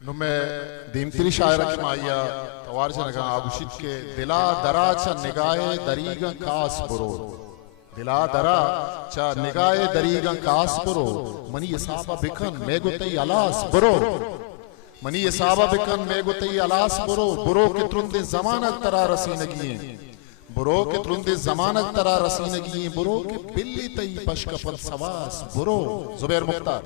नुमे दीमतरी शायर की माया तवार से नगा आबुशित के दिला दरा चा निगाहे दरीगा कास बुरो दिला दरा चा निगाहे दरीगा कास बुरो मनी यसाबा बिखन मेगुतई अलास बुरो मनी यसाबा बिखन मेगुतई अलास बुरो बुरो के तुरंदे जमानत तरा रसीनगी बुरो के तुरंदे जमानत तरा रसीनगी बुरो के बिल्ली तई पशकपल सवास बुरो जुबैर मुख्तार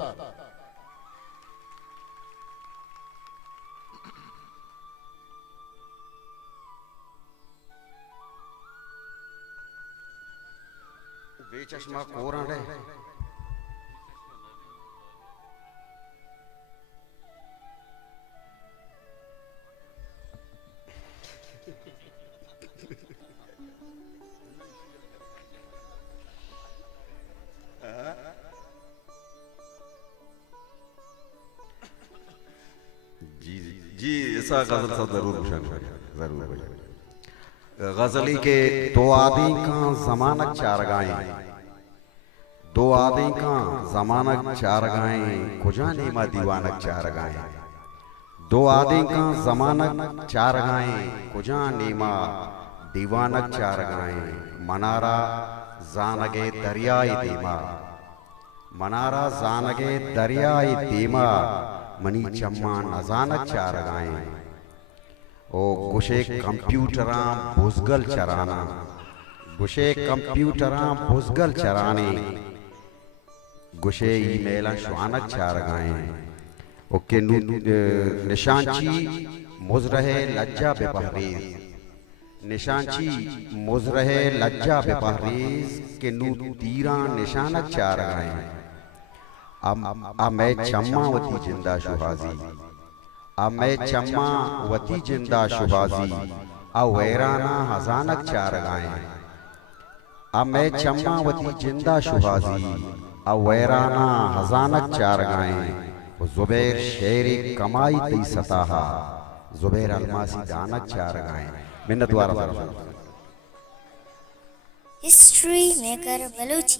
बेचश्मा कोरण है जी जी ऐसा गजल सा जरूर जरूर गजली के दो आदि का जमानत चार गाएं दो आदि का जमानत चार गाएं कुजा नीमा दीवानक चार गाएं दो आदि का जमानत चार गाएं कुजा नीमा दीवानक चार गाएं मनारा जानगे दरियाई दीमा मनारा जानगे दरियाई दीमा मनी चम्मा नजानक चार गाएं ओ गुशे कंप्यूटरां बुजगल चराना गुशे कंप्यूटरां बुजगल चराने गुशे ईमेला शुआनक चार गाएं ओके निशांची मुजरहे लज्जा बेपहरीज निशांची मुजरहे लज्जा बेपहरीज के नू तीरा निशानक चार गाएं मैं चम्मा वती जिंदा शुहाजी मैं चम्मा वती जिंदा शुबाजी अवैराना हजानक चार गाएं मैं चम्मा वती जिंदा शुबाजी अवैराना हजानक चार गाएं जुबैर शेरी कमाई तई सताहा जुबैर अलमासी दानक चार गाएं मिन्नत वारा हिस्ट्री मेकर बलूची।